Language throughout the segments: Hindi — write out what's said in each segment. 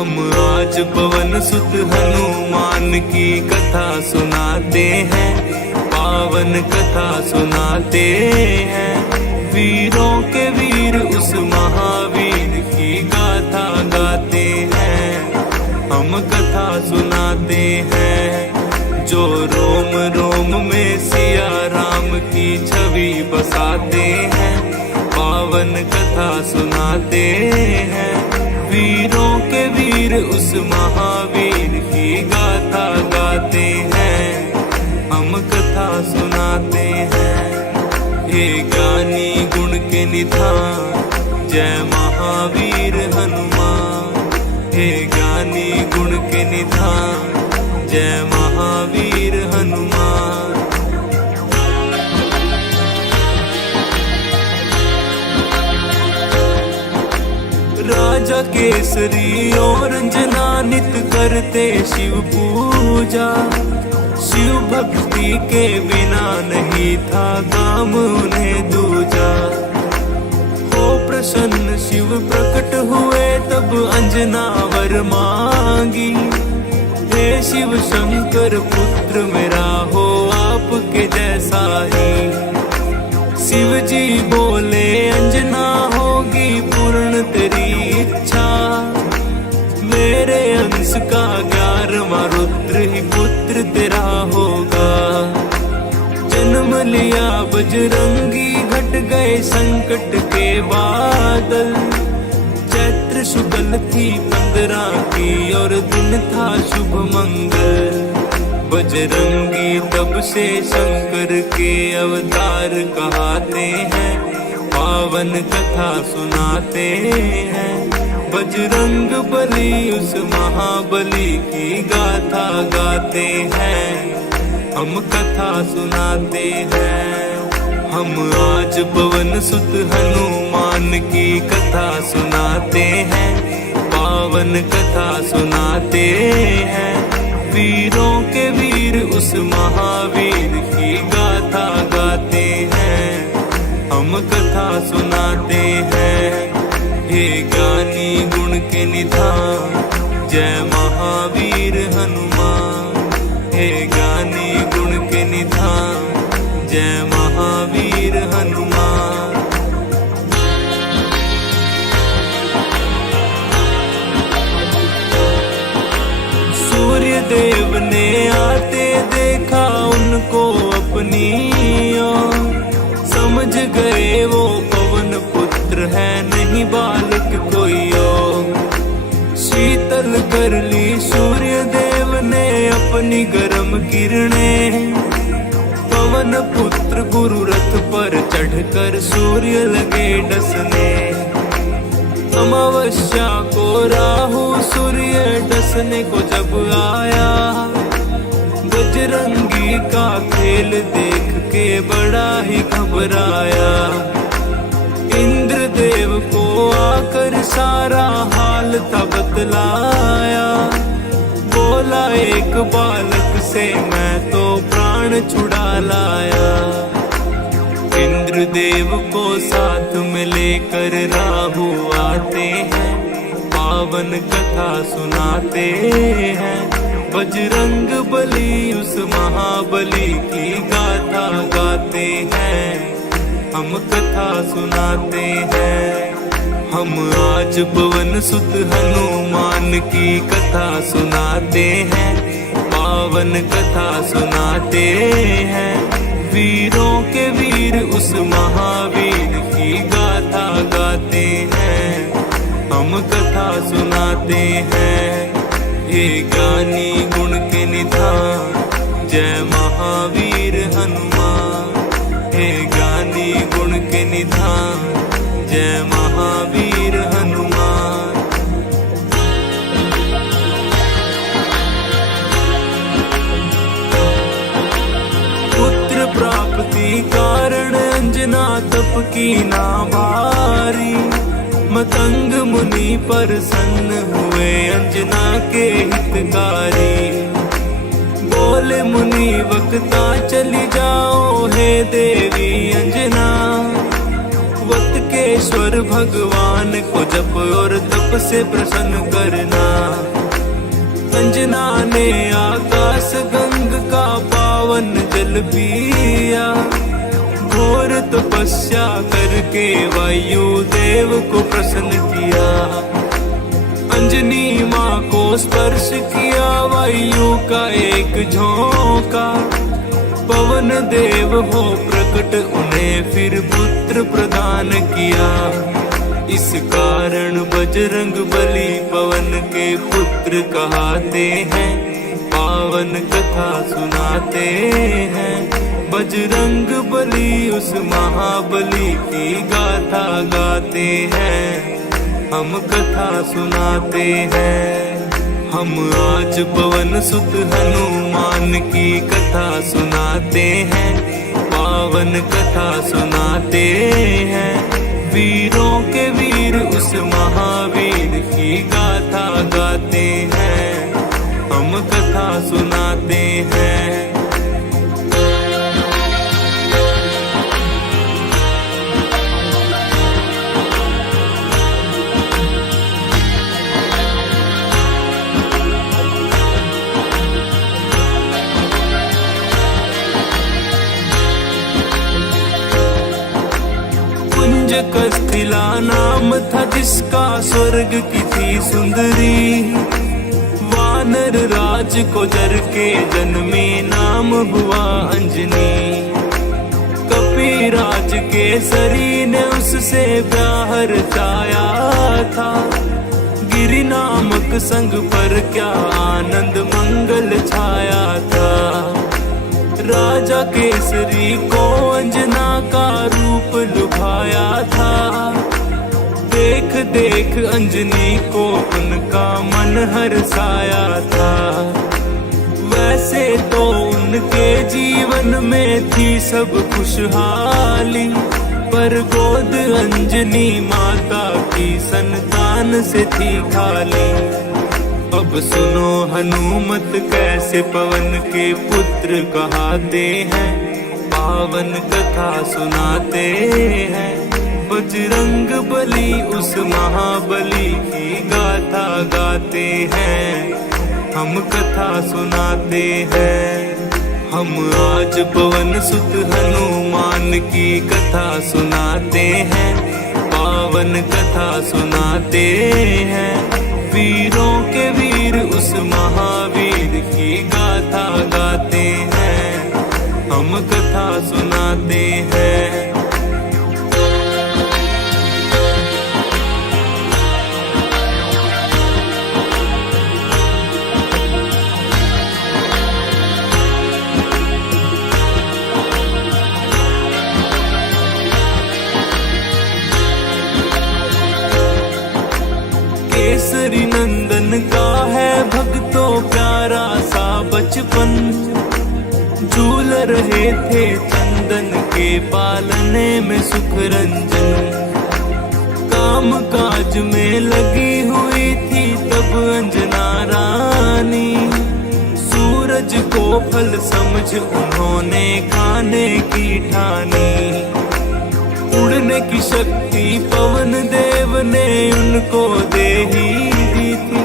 हम आज पवन सुत हनुमान की कथा सुनाते हैं, पावन कथा सुनाते हैं। वीरों के वीर उस महावीर की गाथा गाते हैं, हम कथा सुनाते हैं। जो रोम रोम में सिया राम की छवि बसाते हैं, पावन कथा सुनाते हैं। वीरों के वीर उस महावीर की गाथा गाते हैं, हम कथा सुनाते हैं। हे ज्ञानी गुण के निधान, जय महावीर हनुमान। हे ज्ञानी गुण के निधान, जय महावीर हनुमान। राजा केसरी और अंजना नित करते शिव पूजा। शिव भक्ति के बिना नहीं था काम उन्हें दूजा। हो प्रसन्न शिव प्रकट हुए तब अंजना वर मांगी। हे शिव शंकर पुत्र मेरा हो आपके जैसा ही। शिव जी बोले अंजना होगी पूर्ण तेरी इच्छा। मेरे अंश का 11वां रुद्र ही पुत्र तेरा होगा। जन्म लिया बजरंगी, घट गए संकट के बादल। चैत्र शुक्ल थी 15 की और दिन था शुभ मंगल। बजरंगी तब से शंकर के अवतार कहते हैं, पावन कथा सुनाते हैं। बजरंग बली उस महाबली की गाथा गाते हैं, हम कथा सुनाते हैं। हम आज पवन सुत हनुमान की कथा सुनाते हैं, पावन कथा सुनाते हैं। वीरों के वीर उस महावीर की गाथा गाते हैं, हम कथा सुनाते हैं। हे ज्ञानी गुण के निधान, जय महावीर हनुमान। हे ज्ञानी गुण के निधान, जय महावीर हनुमान। सूर्य देव ने आते देखा उनको अपनी ओर। समझ गए वो पवन पुत्र है, नहीं बालक कोई और। शीतल कर ली सूर्य देव ने अपनी गर्म किरणें। पवन पुत्र गुरु रथ पर चढ़कर सूर्य लगे डसने। अमावस्या को राहु सूर्य डसने को जब आया। बजरंगी का खेल देख के बड़ा ही घबराया। इंद्र देव को आकर सारा हाल था बतलाया। बोला एक बालक से मैं तो प्राण छुड़ा लाया। इंद्र देव को साथ में लेकर राहु आते हैं, पावन कथा सुनाते हैं। बजरंग बली उस महाबली की गाथा गाते हैं, हम कथा सुनाते हैं। हम आज पवन सुत हनुमान की कथा सुनाते हैं, पावन कथा सुनाते हैं। वीरों के वीर उस महावीर की गाथा गाते हैं, हम कथा सुनाते हैं। हे ज्ञानी गुण के निधान, जय महावीर हनुमान। हे ज्ञानी गुण के निधान, जय महावीर हनुमान। पुत्र प्राप्ति कारण अंजना तप की ना भारी। मतंग मुनि प्रसन्न हुए अंजना के हितकारी। बोले मुनि वक्ता चली जाओ हे देवी अंजना। वक्त लंकेश्वर भगवान को जप और तप से प्रसन्न करना। अंजना ने आकाश गंग का पावन जल पिया, घोर तपस्या करके वायु देव को प्रसन्न किया। अंजनी माँ को स्पर्श किया वायु का एक झोंका, पवन देव हो प्रकट उन्हें फिर पुत्र प्रदान किया। इस कारण बजरंग बली पवन के पुत्र कहते हैं, पावन कथा सुनाते हैं। बजरंग बली उस महाबली की गाथा गाते हैं, हम कथा सुनाते हैं। हम आज पवन सुत हनुमान की कथा सुनाते हैं, पावन कथा सुनाते हैं। वीरों के वीर उस महावीर की गाथा गाते हैं, हम कथा सुनाते हैं। कस्तिला नाम था जिसका, स्वर्ग की थी सुंदरी। वानर राज को जर के जन्मी, नाम हुआ अंजनी। कपिराज केसरी ने उससे ब्याह रचाया था, गिरि नामक संग पर क्या आनंद मंगल छाया था। राजा केसरी को अंजना का रूप लुभाया था, देख देख अंजनी को उनका मन हर्षाया था। वैसे तो उनके जीवन में थी सब खुशहाली, पर गोद अंजनी माता की संतान से थी खाली। अब सुनो हनुमत कैसे पवन के पुत्र कहते हैं, पावन कथा सुनाते हैं। बजरंग बली उस महाबली की गाथा गाते हैं, हम कथा सुनाते हैं। हम आज पवन सुत हनुमान की कथा सुनाते हैं, पावन कथा सुनाते हैं। वीरों के वीर उस महावीर की गाथा गाते हैं, हम कथा सुनाते हैं। केसरी नंदन का है भक्तों प्यारा सा बचपन, झूल रहे थे चंदन के पालने में सुख रंजन। काम काज में लगी हुई थी तब अंजना रानी, सूरज को फल समझ उन्होंने खाने की ठानी। उड़ने की शक्ति पवन देव ने उनको दे ही दी थी,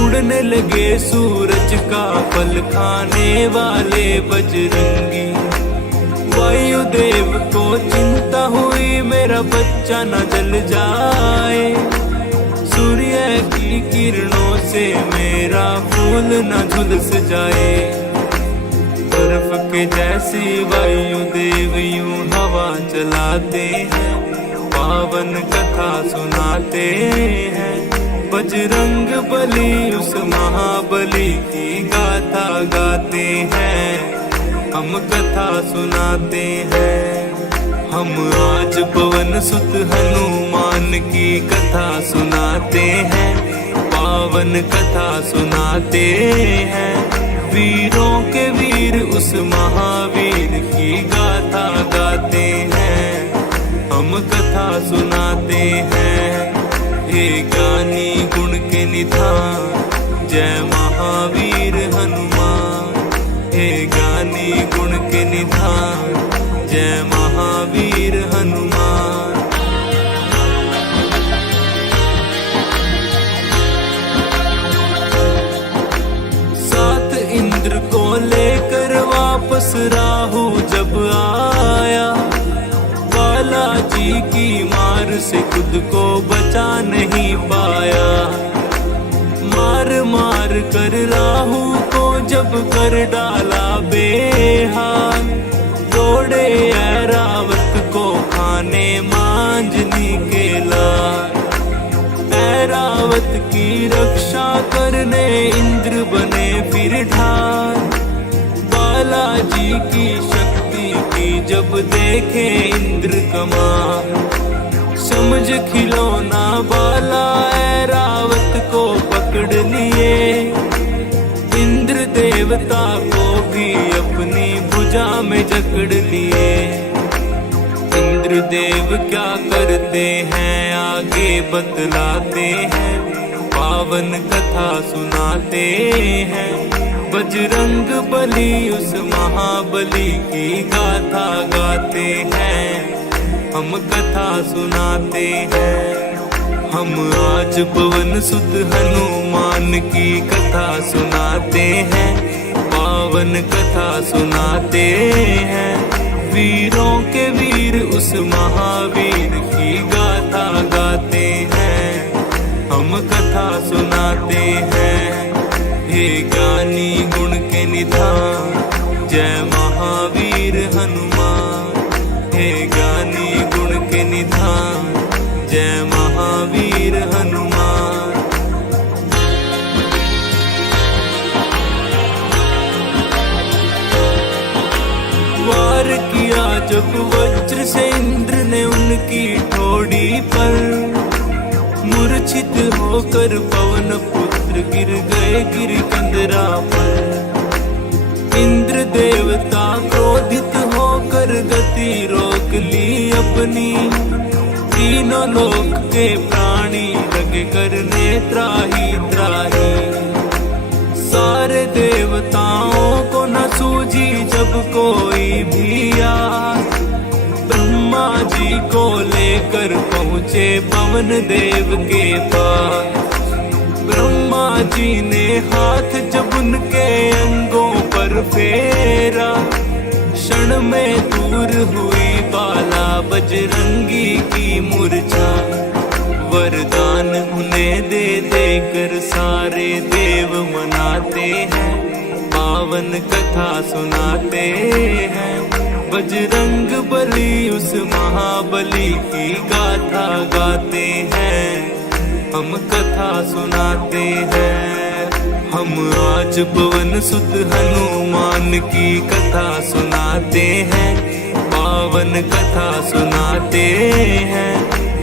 उड़ने लगे सूरज का फल खाने वाले बजरंगी। वायुदेव को चिंता हुई मेरा बच्चा न जल जाए, सूर्य की किरणों से मेरा फूल न झुलस जाए। बर्फ के जैसी वायुदेव यूं हवा चलाते हैं, पावन कथा सुनाते हैं। बजरंग बली उस महाबली की गाथा गाते हैं, हम कथा सुनाते हैं। हम आज पवन सुत हनुमान की कथा सुनाते हैं, पावन कथा सुनाते हैं। वीरों के वीर उस महावीर की गाथा गाते हैं, हम कथा सुनाते हैं। हे ज्ञानी गुण के निधान, जय महावीर हनुमान। हे ज्ञानी गुण के निधान, जय महावीर हनुमान। डर से खुद को बचा नहीं पाया। मार मार कर राहु को जब कर डाला बेहाल, दौड़े ऐरावत को खाने मांझनी के लाल। ऐरावत की रक्षा करने इंद्र बने फिर ढाल। बालाजी की शक्ति की जब देखे इंद्र कमाल, समझ खिलौना बाला ऐरावत को पकड़ लिए। इंद्र देवता को भी अपनी भुजा में जकड़ लिए। इंद्र देव क्या करते हैं आगे बतलाते हैं, पावन कथा सुनाते हैं। बजरंग बली उस महाबली की गाथा गाते हैं, हम कथा सुनाते हैं। हम आज पवन सुत हनुमान की कथा सुनाते हैं, पावन कथा सुनाते हैं। वीरों के वीर उस महावीर की गाथा गाते हैं, हम कथा सुनाते हैं। हे ज्ञानी गुण के निधान, जय महावीर हनुमान। हे ज्ञानी गुण के निधान, जय महावीर हनुमान। वार किया जब वज्र से इंद्र ने उनकी ठोड़ी पर, मूर्छित होकर पवन पुत्र गिर गए गिरकंदरा पर। इंद्र देवता क्रोधित होकर गति रोक ली अपनी, तीनों लोक के प्राणी लगे करने त्राही त्राही। सारे देवताओं को न सूझी जब कोई भी आस, ब्रह्मा जी को लेकर पहुँचे पवन देव के पास। ब्रह्मा जी ने हाथ जब उनके अंगों पर फेरा, क्षण में दूर हुई बाला बजरंगी की मूर्छा। वरदान उन्हें दे देकर सारे देव मनाते हैं, पावन कथा सुनाते हैं। बजरंग बली उस महाबली की गाथा गाते हैं, हम कथा सुनाते हैं। हम आज पवन सुत हनुमान की कथा सुनाते हैं, पावन कथा सुनाते हैं।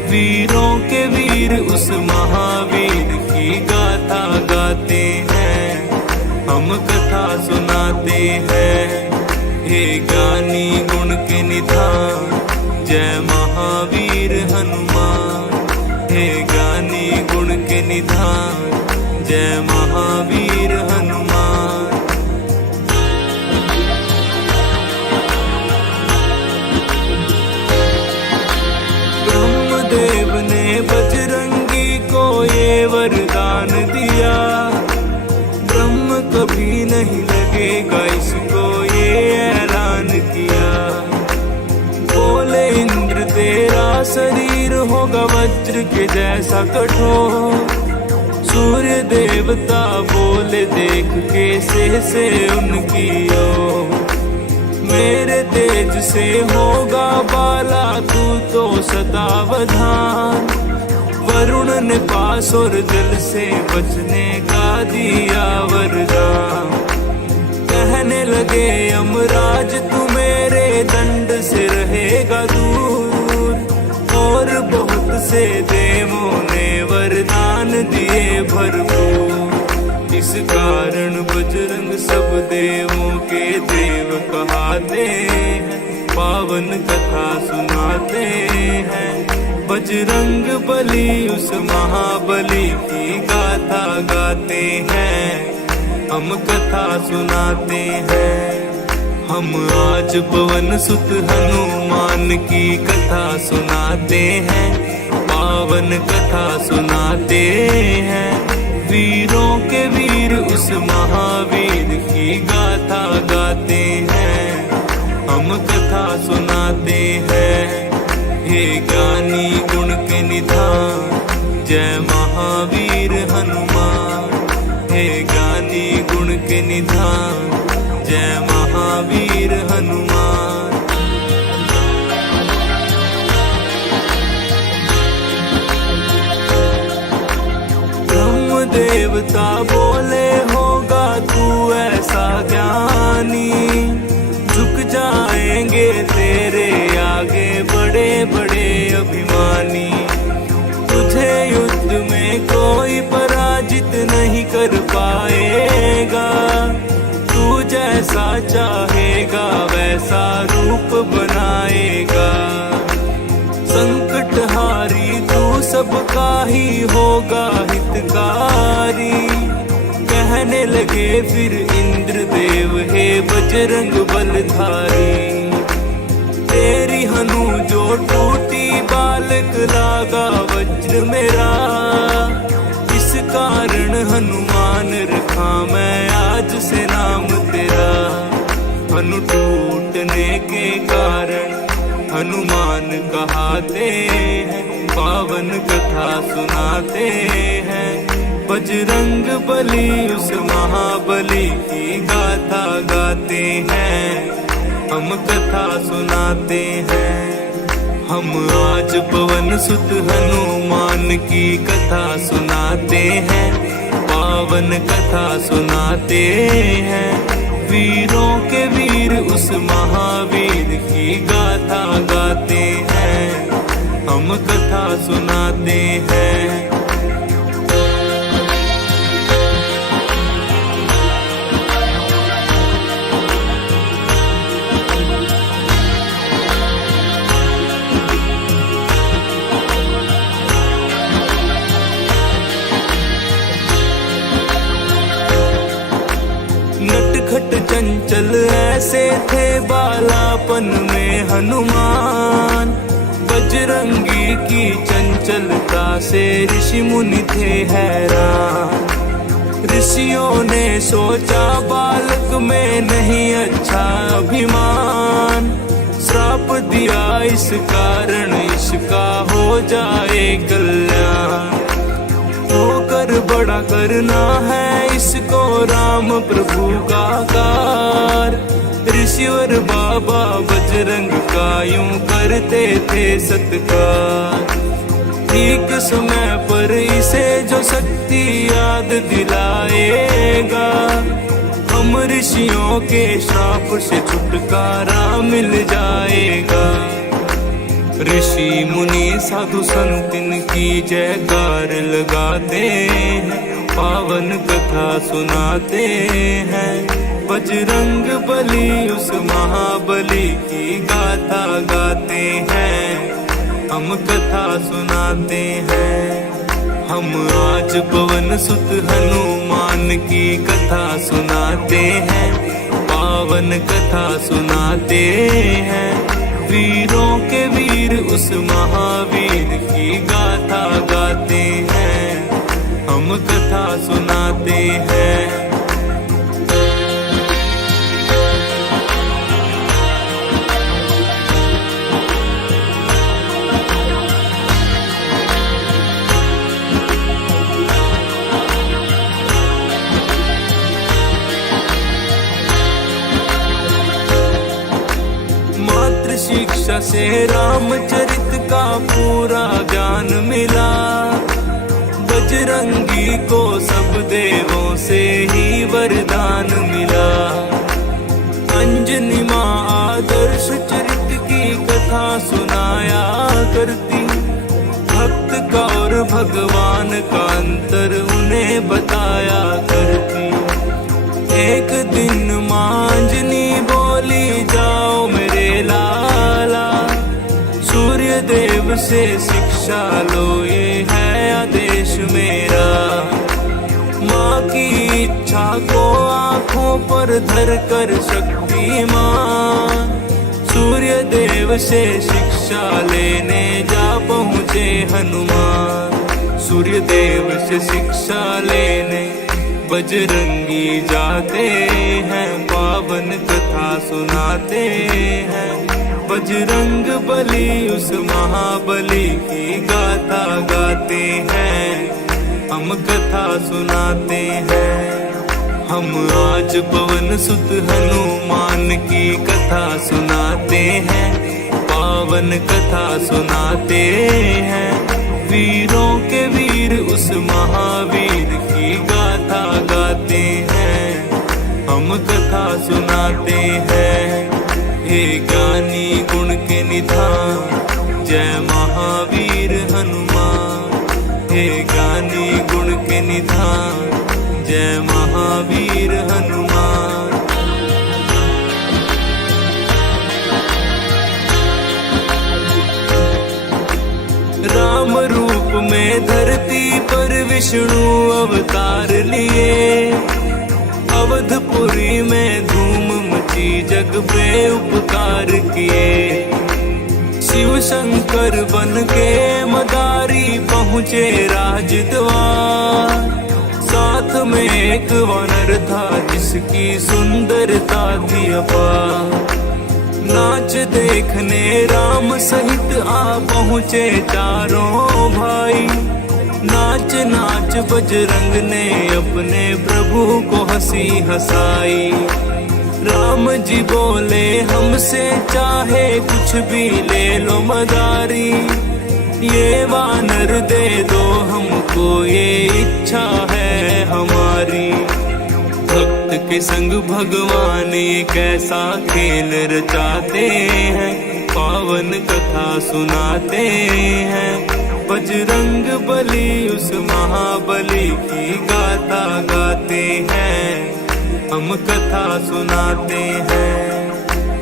वीरों के वीर उस महावीर की गाथा गाते हैं, हम कथा सुनाते हैं। हे ज्ञानी गुण के निधान, जय महावीर हनुमान। हे ज्ञानी गुण के निधान, जय महावीर हनुमान। ब्रह्मदेव ने बजरंगी को ये वरदान दिया, ब्रह्म कभी नहीं लगेगा इसको ये ऐलान किया। बोले इंद्र तेरा शरीर होगा वज्र के जैसा कठोर। सूर्य देवता बोले देख कैसे से उनकी ओर। मेरे तेज से होगा बाला तू तो सदावधान। वरुण ने पास और जल से बचने का दिया वरदान। कहने लगे यमराज तू मेरे दंड से रहेगा दूर। और बहुत से देवों ने वरदान दिए भरपूर। इस कारण बजरंग सब देवों के देव कहते हैं, पावन कथा सुनाते हैं। बजरंग बली उस महाबली की गाथा गाते हैं, हम कथा सुनाते हैं। हम आज पवन सुत हनुमान की कथा सुनाते हैं, पावन कथा सुनाते हैं। वीरों के वीर उस महावीर की गाथा गाते हैं, हम कथा सुनाते हैं। हे ज्ञानी गुण के निधान जय महावीर हनुमान। हे ज्ञानी गुण के निधान जय महावीर हनुमान। ब्रह्म देवता बोले होगा तू ऐसा ज्ञानी, झुक जाएंगे तेरे आगे बड़े बड़े अभिमानी। तुझे युद्ध में कोई पराजित नहीं कर पाएगा, तू जैसा चाहेगा वैसा रूप बनाएगा। संकटहारी तू सबका ही होगा हितकारी, कहने लगे फिर इंद्रदेव हे बजरंग बलधारी। तेरी हनु जो टूटी बालक लागा वज्र मेरा, इस कारण हनुमान रखा मैं आज से नाम तेरा। हनु टूटने के कारण हनुमान कहाते हैं, पावन कथा सुनाते हैं। बजरंग बली उस महाबली की गाथा गाते हैं, हम कथा सुनाते हैं। हम आज पवन सुत हनुमान की कथा सुनाते हैं, पावन कथा सुनाते हैं। वीरों के वीर उस महावीर की गाथा गाते हैं, हम कथा सुनाते हैं। नटखट चंचल ऐसे थे बालापन में हनुमान, बजरंगी की चंचलता से ऋषि मुनि थे हैरान। ऋषियों ने सोचा बालक में नहीं अच्छा अभिमान, श्राप दिया इस कारण इसका हो जाए कल्याण। होकर बड़ा करना है इसको राम प्रभु का कार, ऋषिवर बाबा बजरंग का यूं करते थे सत्कार। ठीक समय पर इसे जो शक्ति याद दिलाएगा, हम ऋषियों के श्राप से छुटकारा मिल जाएगा। ऋषि मुनि साधु संतिन की जयकार लगाते हैं, पावन कथा सुनाते हैं। बजरंग बली उस महाबली की गाथा गाते हैं, हम कथा सुनाते हैं। हम आज पवन सुत हनुमान की कथा सुनाते हैं, पावन कथा सुनाते हैं। वीरों के वीर उस महावीर की गाथा गाते हैं, हम कथा सुनाते हैं। शिक्षा से रामचरित का पूरा ज्ञान मिला, बजरंगी को सब देवों से ही वरदान मिला। अंजनी माँ आदर्श चरित की कथा सुनाया करती, भक्त का और भगवान का अंतर उन्हें बताया करती। एक दिन माँ अंजनी बोली जाओ मेरे लाला, सूर्य देव से शिक्षा लो ये है आदेश मेरा। माँ की इच्छा को आँखों पर धर कर शक्तिमान, सूर्य देव से शिक्षा लेने जा पहुँचे हनुमान। सूर्य देव से शिक्षा लेने बजरंगी जाते हैं, पावन कथा सुनाते हैं। बजरंग बली उस महाबली की गाथा गाते हैं, हम कथा सुनाते हैं। हम आज पवन सुत हनुमान की कथा सुनाते हैं, पावन कथा सुनाते हैं। वीरों के वीर उस महावीर की गाथा गाते हैं, हम कथा सुनाते हैं। हे ज्ञानी गुण के निधान जय महावीर हनुमान, हे ज्ञानी गुण के निधान जय महावीर हनुमान। राम रूप में धरती पर विष्णु अवतार लिए, अवधपुरी में धूम मची जग पे उपकार किए। शिव शंकर बन के मदारी पहुँचे राजद्वार, साथ में एक वानर था जिसकी सुंदरता थी अपार। नाच देखने राम सहित आ पहुँचे चारों भाई, नाच नाच बजरंग ने अपने प्रभु को हंसी हंसाई। राम जी बोले हमसे चाहे कुछ भी ले लो मदारी, ये वानर दे दो हमको ये इच्छा है हमारी। भक्त के संग भगवान ये कैसा खेल रचाते हैं, पावन कथा सुनाते हैं। बजरंग बली उस महाबली की गाथा गाते हैं, हम कथा सुनाते हैं।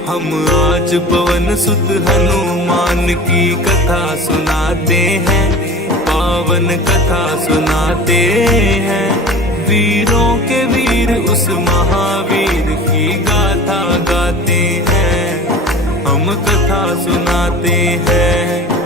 हम आज पवन सुत हनुमान की कथा सुनाते हैं, पावन कथा सुनाते हैं। वीरों के वीर उस महावीर की गाथा गाते हैं, हम कथा सुनाते हैं।